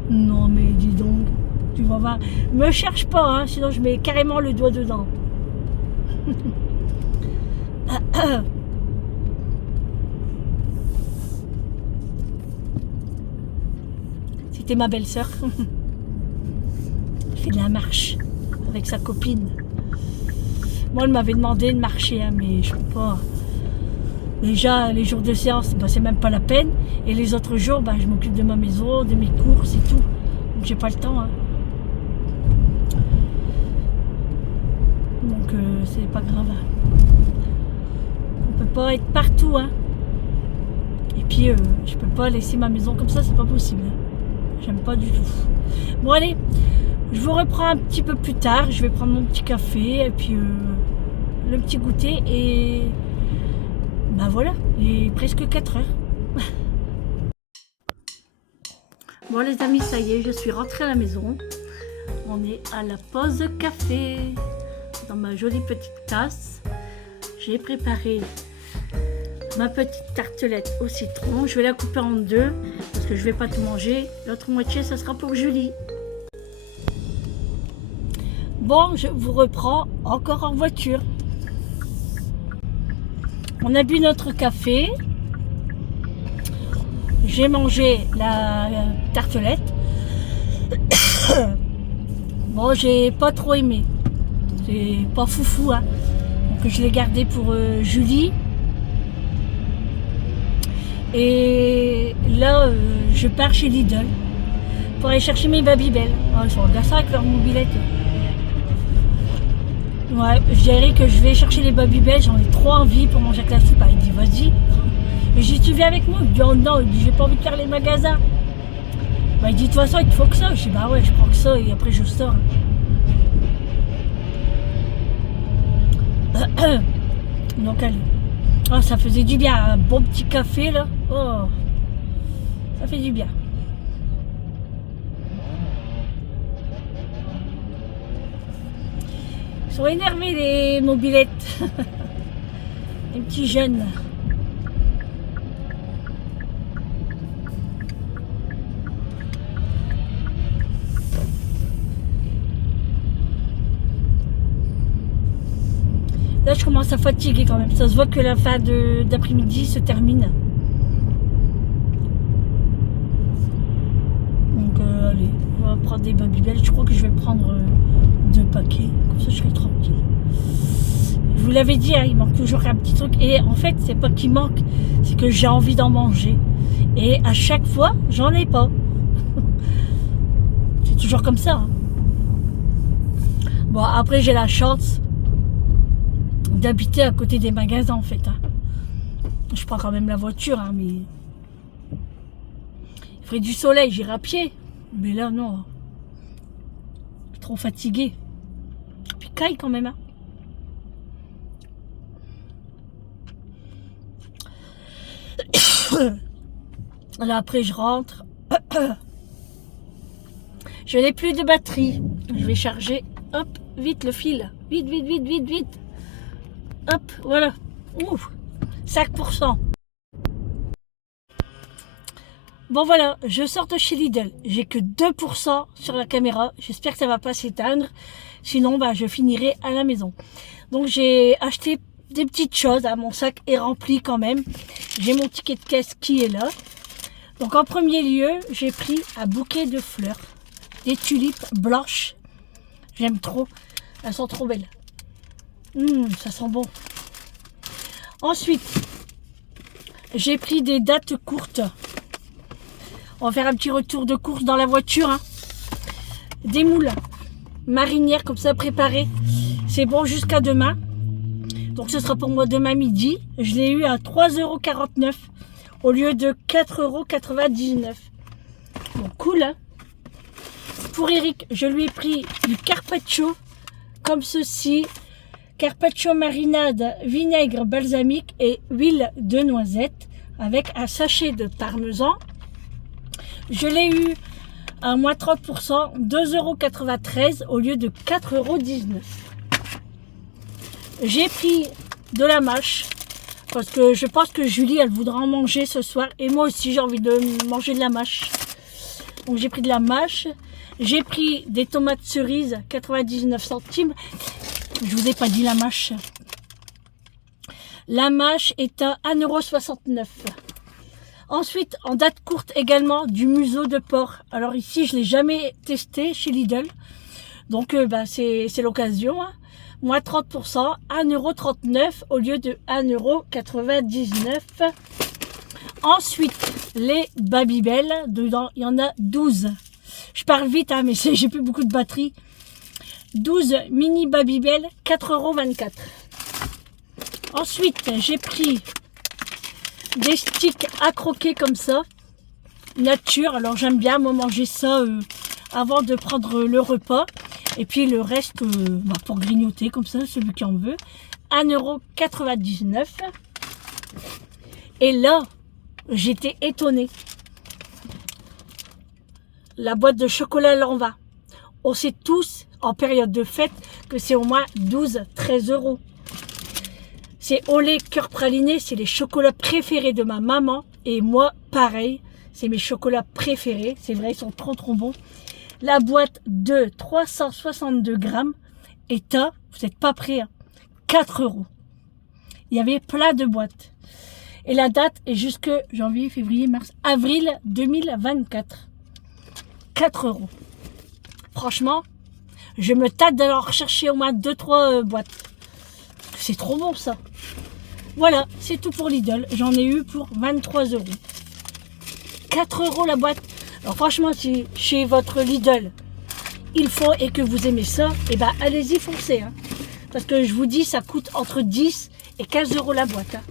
Non, mais dis donc, tu vas voir. Me cherche pas, hein, sinon je mets carrément le doigt dedans. C'était ma belle-sœur. Elle fait de la marche avec sa copine. Moi, elle m'avait demandé de marcher, hein, mais je peux pas. Déjà, les jours de séance, bah, c'est même pas la peine. Et les autres jours, bah, je m'occupe de ma maison, de mes courses et tout. Donc, j'ai pas le temps. Hein. Donc, c'est pas grave. On peut pas être partout. Hein. Et puis, je peux pas laisser ma maison comme ça, c'est pas possible. J'aime pas du tout. Bon, allez, je vous reprends un petit peu plus tard. Je vais prendre mon petit café et puis le petit goûter et... Ben voilà, il est presque 4 heures. Bon les amis, ça y est, je suis rentrée à la maison. On est à la pause café. Dans ma jolie petite tasse, j'ai préparé ma petite tartelette au citron. Je vais la couper en 2 parce que je vais pas tout manger. L'autre moitié, ça sera pour Julie. Bon, je vous reprends encore en voiture. On a bu notre café. J'ai mangé la tartelette. Bon, j'ai pas trop aimé. C'est pas foufou. Hein. Donc je l'ai gardé pour Julie. Et là, je pars chez Lidl pour aller chercher mes Babybel. Oh, ils sont agaçants avec leur mobilette. Ouais, je dirais que je vais chercher les Babybel, j'en ai trop envie pour manger avec la soupe. Il dit vas-y. Et j'ai dit tu viens avec moi. Il dit oh non, il dit j'ai pas envie de faire les magasins. Bah, il dit de toute façon il te faut que ça. Je dis bah ouais, je prends que ça et après je sors. Donc allez. Oh, ça faisait du bien, un bon petit café là. Oh. fait du bien. Ils sont énervés les mobilettes. Les petits jeunes. Là, je commence à fatiguer quand même. Ça se voit que la fin d'après-midi se termine. Donc, allez, on va prendre des Babybel. Je crois que je vais prendre 2 paquets. Comme ça, je serai tranquille. Je vous l'avais dit, hein, il manque toujours un petit truc. Et en fait, c'est pas qu'il manque, c'est que j'ai envie d'en manger. Et à chaque fois, j'en ai pas. C'est toujours comme ça. Hein. Bon, après, j'ai la chance d'habiter à côté des magasins en fait. Hein. Je prends quand même la voiture, hein, mais il ferait du soleil, j'irai à pied. Mais là, non. Je suis trop fatiguée. Puis caille quand même. Hein. Là, après, je rentre. Je n'ai plus de batterie. Je vais charger. Hop, vite le fil. Vite, vite, vite, vite, vite. Hop, voilà. Ouf, 5%. Bon voilà, je sors de chez Lidl. J'ai que 2% sur la caméra. J'espère que ça va pas s'éteindre. Sinon, bah, je finirai à la maison. Donc j'ai acheté des petites choses. Hein. Mon sac est rempli quand même. J'ai mon ticket de caisse qui est là. Donc en premier lieu, j'ai pris un bouquet de fleurs. Des tulipes blanches. J'aime trop. Elles sont trop belles. Ça sent bon. Ensuite, j'ai pris des dattes courtes. On va faire un petit retour de course dans la voiture. Hein. Des moules marinières comme ça préparées. C'est bon jusqu'à demain. Donc ce sera pour moi demain midi. Je l'ai eu à 3,49 € au lieu de 4,99 €. Bon, cool. Hein. Pour Eric, je lui ai pris du carpaccio comme ceci. Carpaccio marinade, vinaigre balsamique et huile de noisette avec un sachet de parmesan. Je l'ai eu à moins 30%, 2,93 € au lieu de 4,19 €. J'ai pris de la mâche parce que je pense que Julie, elle voudra en manger ce soir. Et moi aussi, j'ai envie de manger de la mâche. Donc j'ai pris de la mâche. J'ai pris des tomates cerises, 99 centimes. Je vous ai pas dit la mâche. La mâche est à 1,69 €. Ensuite, en date courte également, du museau de porc. Alors ici, je ne l'ai jamais testé chez Lidl. Donc, c'est l'occasion. Hein. Moins 30%, 1,39 € au lieu de 1,99 €. Ensuite, les Babybel. Dedans, il y en a 12. Je parle vite, hein, mais j'ai plus beaucoup de batterie. 12 mini Babybel, 4,24 €. Ensuite, j'ai pris des sticks à croquer comme ça, nature. Alors j'aime bien moi manger ça avant de prendre le repas. Et puis le reste pour grignoter comme ça, celui qui en veut. 1,99 €. Et là, j'étais étonnée. La boîte de chocolat Lanvin. On sait tous en période de fête que c'est au moins 12-13 €. C'est au lait cœur praliné, c'est les chocolats préférés de ma maman. Et moi, pareil, c'est mes chocolats préférés. C'est vrai, ils sont trop bons. La boîte de 362 grammes est à, vous n'êtes pas prêts, hein, 4 €. Il y avait plein de boîtes. Et la date est jusque janvier, février, mars, avril 2024. 4 €. Franchement, je me tâte d'aller en rechercher au moins 2-3 boîtes. C'est trop bon ça. Voilà, c'est tout pour Lidl. J'en ai eu pour 23 €. 4 € la boîte. Alors franchement, si chez votre Lidl, il faut et que vous aimez ça, et ben allez-y, foncez. Hein. Parce que je vous dis, ça coûte entre 10 et 15 € la boîte. Hein.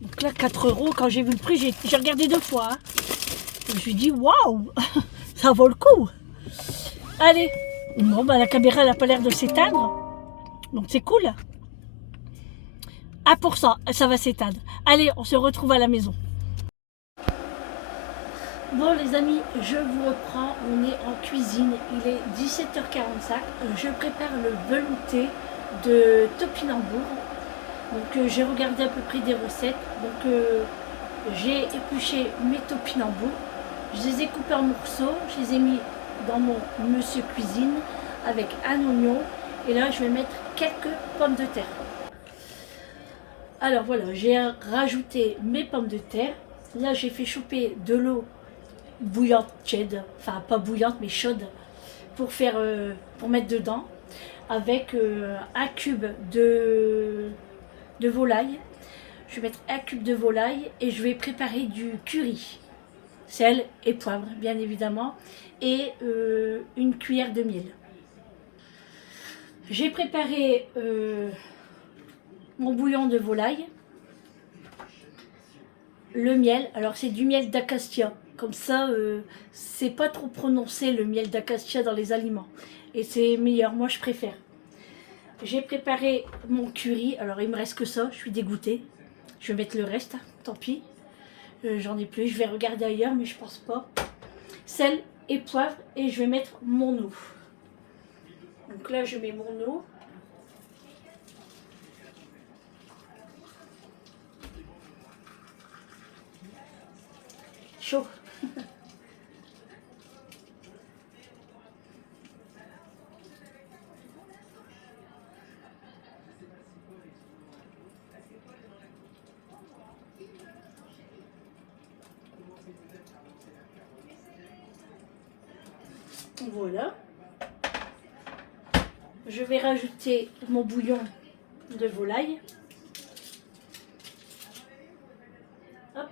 Donc là, 4 €, quand j'ai vu le prix, j'ai regardé 2 fois. Hein. Je me suis dit, waouh, ça vaut le coup. Allez. Bon, la caméra, elle n'a pas l'air de s'éteindre. Donc c'est cool. 1%, ça va s'éteindre. Allez, on se retrouve à la maison. Bon les amis, je vous reprends, on est en cuisine, il est 17h45, je prépare le velouté de topinambour. Donc j'ai regardé à peu près des recettes, donc j'ai épluché mes topinambours, je les ai coupés en morceaux, je les ai mis dans mon monsieur cuisine avec un oignon et là je vais mettre quelques pommes de terre. Alors voilà, j'ai rajouté mes pommes de terre, là j'ai fait chauffer de l'eau bouillante tiède, enfin pas bouillante mais chaude pour mettre dedans avec un cube de volaille. Je vais mettre un cube de volaille et je vais préparer du curry, sel et poivre bien évidemment et une cuillère de miel. J'ai préparé mon bouillon de volaille, le miel, alors c'est du miel d'acacia. Comme ça, c'est pas trop prononcé le miel d'acacia dans les aliments. Et c'est meilleur, moi je préfère. J'ai préparé mon curry, alors il me reste que ça, je suis dégoûtée. Je vais mettre le reste, tant pis. J'en ai plus, je vais regarder ailleurs, mais je pense pas. Sel et poivre, et je vais mettre mon eau. Donc là, je mets mon eau. Chaud. Voilà. Je vais rajouter mon bouillon de volaille. Hop.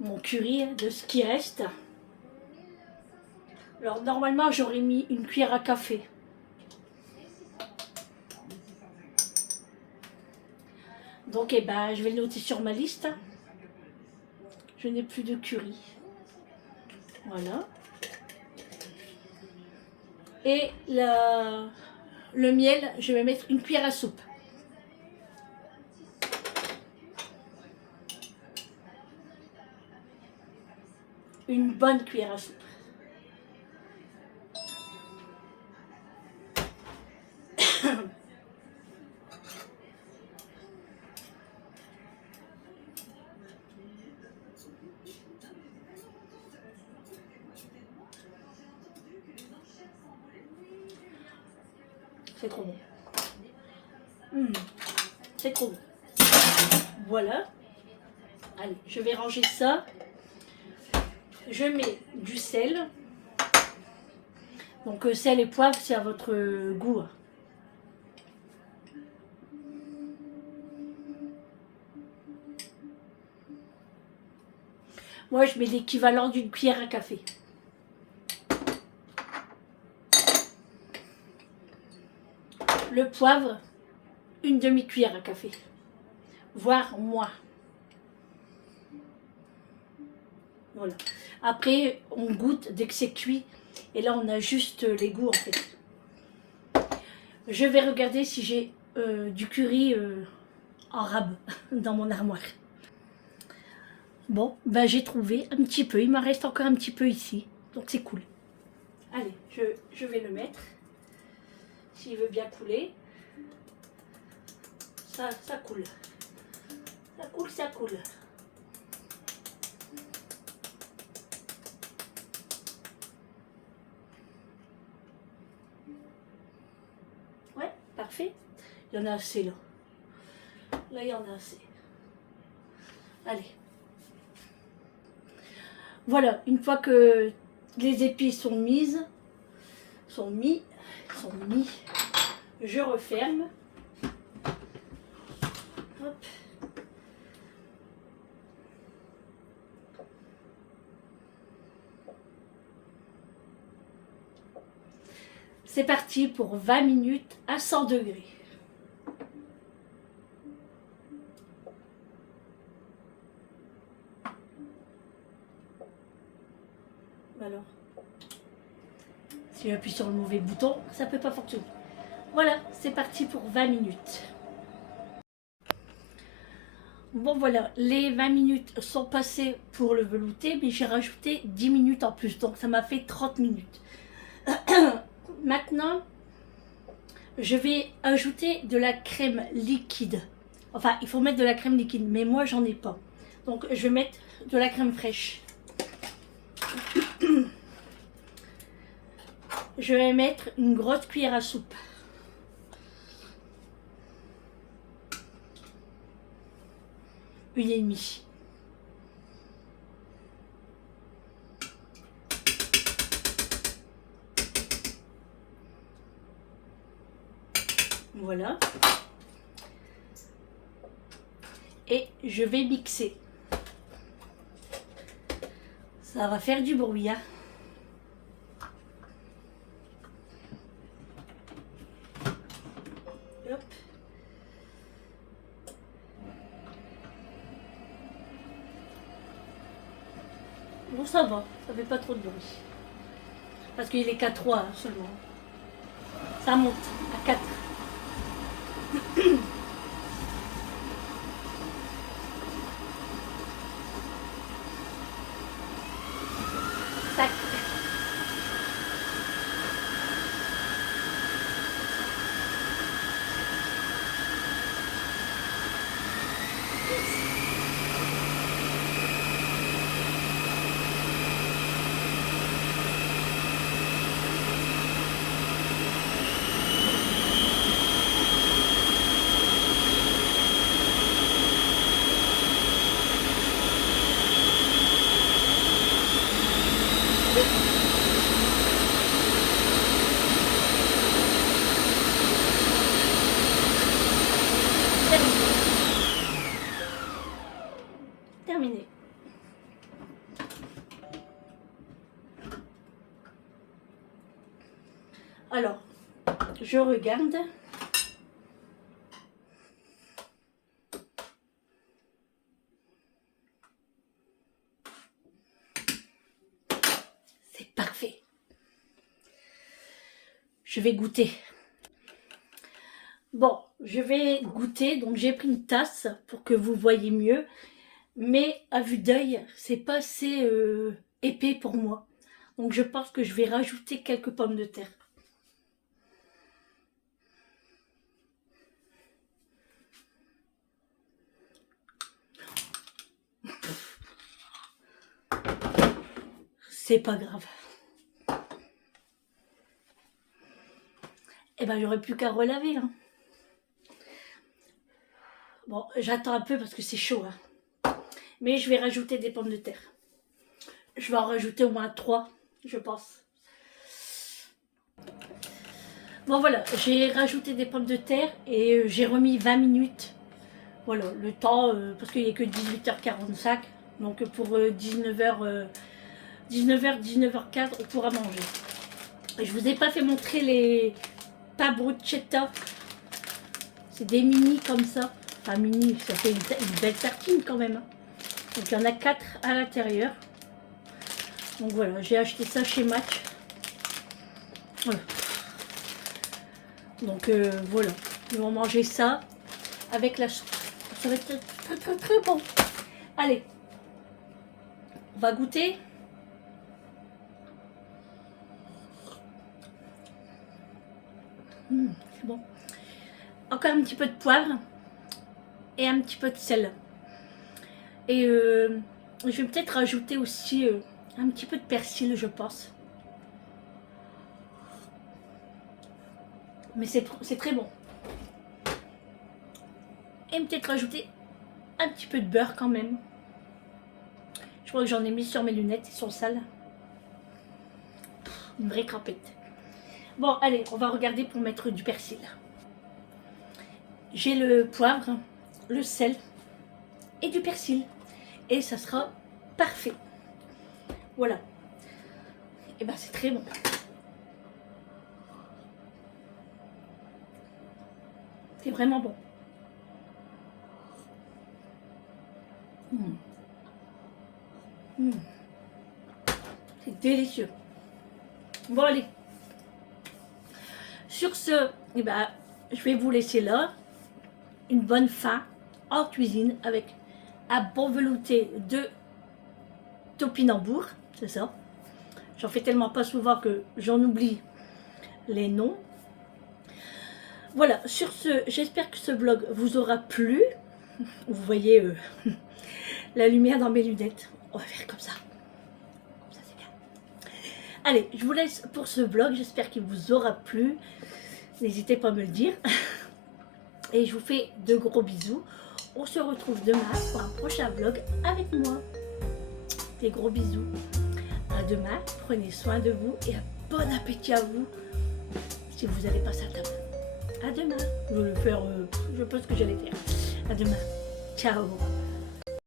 Mon curry de ce qui reste. Alors normalement j'aurais mis une cuillère à café. Donc eh ben, je vais le noter sur ma liste. Je n'ai plus de curry. Voilà. Et le miel, je vais mettre une cuillère à soupe. Une bonne cuillère à soupe. C'est trop bon. C'est trop bon. Voilà. Allez, je vais ranger ça. Je mets du sel. Donc sel et poivre, c'est à votre goût. Moi, je mets l'équivalent d'une cuillère à café. Le poivre, une demi-cuillère à café, voire moins. Voilà. Après, on goûte dès que c'est cuit. Et là, on a juste les goûts en fait. Je vais regarder si j'ai du curry en rab dans mon armoire. Bon, ben j'ai trouvé un petit peu. Il m'en reste encore un petit peu ici. Donc c'est cool. Allez, je vais le mettre. S'il veut bien couler. Ça coule. Ça coule, ça coule. Ouais, parfait. Il y en a assez là. Là, il y en a assez. Allez. Voilà, une fois que les épices sont mis, je referme. Hop. C'est parti pour 20 minutes à 100 degrés. Alors, si j'appuie sur le mauvais bouton, ça ne peut pas fonctionner. Voilà, c'est parti pour 20 minutes. Bon voilà, les 20 minutes sont passées pour le velouter, mais j'ai rajouté 10 minutes en plus, donc ça m'a fait 30 minutes. Maintenant, je vais ajouter de la crème liquide. Enfin, il faut mettre de la crème liquide, mais moi j'en ai pas. Donc je vais mettre de la crème fraîche. Je vais mettre une grosse cuillère à soupe. Une et demie. Voilà. Et je vais mixer. Ça va faire du bruit, hein. Hop. Bon, ça va, ça fait pas trop de bruit. Parce qu'il est qu'à 3 seulement. Ça monte à 4. Tac. Terminé. Alors, je regarde. C'est parfait. Je vais goûter. Bon, je vais goûter. Donc, j'ai pris une tasse pour que vous voyez mieux. Mais à vue d'œil, c'est pas assez épais pour moi. Donc, je pense que je vais rajouter quelques pommes de terre. C'est pas grave. Eh ben, j'aurais plus qu'à relaver. Hein. Bon, j'attends un peu parce que c'est chaud. Hein. Mais je vais rajouter des pommes de terre. Je vais en rajouter au moins 3, je pense. Bon, voilà, j'ai rajouté des pommes de terre et j'ai remis 20 minutes. Voilà, le temps, parce qu'il n'y a que 18h45. Donc pour 19h, 19h15, on pourra manger. Et je vous ai pas fait montrer les pas bruschetta. C'est des mini comme ça. Enfin mini, ça fait une belle tartine quand même. Donc il y en a 4 à l'intérieur. Donc voilà, j'ai acheté ça chez Match. Voilà. Donc voilà, ils vont manger ça avec la soupe. Ça va être très très très bon. Allez, on va goûter. C'est bon. Encore un petit peu de poivre et un petit peu de sel. Et je vais peut-être rajouter aussi un petit peu de persil, je pense. Mais c'est très bon. Et peut-être rajouter un petit peu de beurre quand même. Je crois que j'en ai mis sur mes lunettes, ils sont sales. Une vraie crapette. Bon, allez, on va regarder pour mettre du persil. J'ai le poivre, le sel et du persil. Et ça sera parfait. Voilà. Et ben c'est très bon. C'est vraiment bon. C'est délicieux. Bon allez. Sur ce, je vais vous laisser là. Une bonne faim en cuisine avec à bon velouté de topinambour, c'est ça. J'en fais tellement pas souvent que j'en oublie les noms. Voilà, sur ce, j'espère que ce vlog vous aura plu. Vous voyez la lumière dans mes lunettes. On va faire comme ça. Comme ça, c'est bien. Allez, je vous laisse pour ce vlog. J'espère qu'il vous aura plu. N'hésitez pas à me le dire. Et je vous fais de gros bisous. On se retrouve demain pour un prochain vlog avec moi. Des gros bisous. À demain. Prenez soin de vous et un bon appétit à vous si vous allez passer à table. À demain. Je vais le faire, je sais pas ce que j'allais faire. À demain. Ciao.